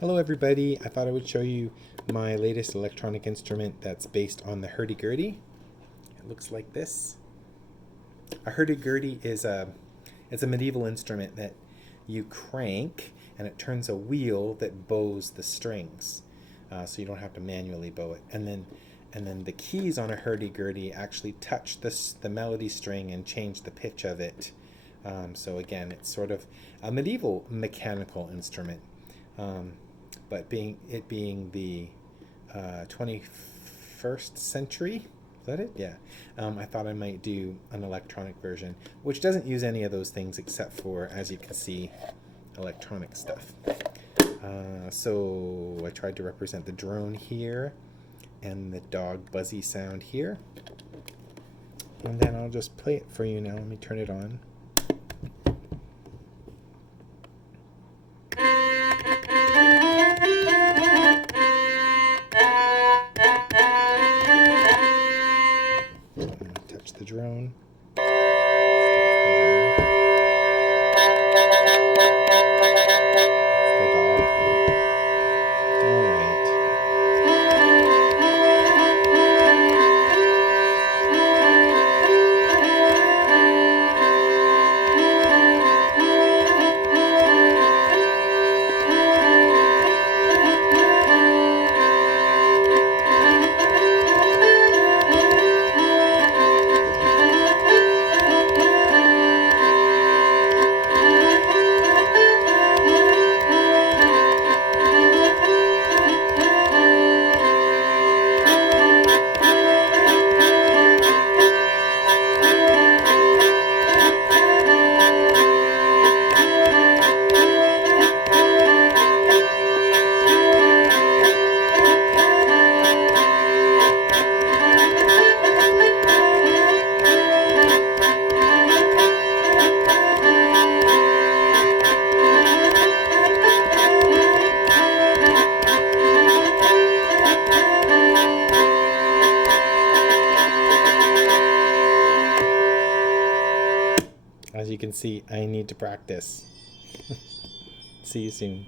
Hello everybody, I thought I would show you my latest electronic instrument that's based on the Hurdy Gurdy. It looks like this. A Hurdy Gurdy is it's a medieval instrument that you crank and it turns a wheel that bows the strings. So you don't have to manually bow it. And then the keys on a Hurdy Gurdy actually touch the melody string and change the pitch of it. So again, it's sort of a medieval mechanical instrument. But being the 21st century, is that it? Yeah. I thought I might do an electronic version, which doesn't use any of those things except for, as you can see, electronic stuff. So I tried to represent the drone here and the dog buzzy sound here. And then I'll just play it for you now. Let me turn it on. Touch the drone. As you can see, I need to practice. See you soon.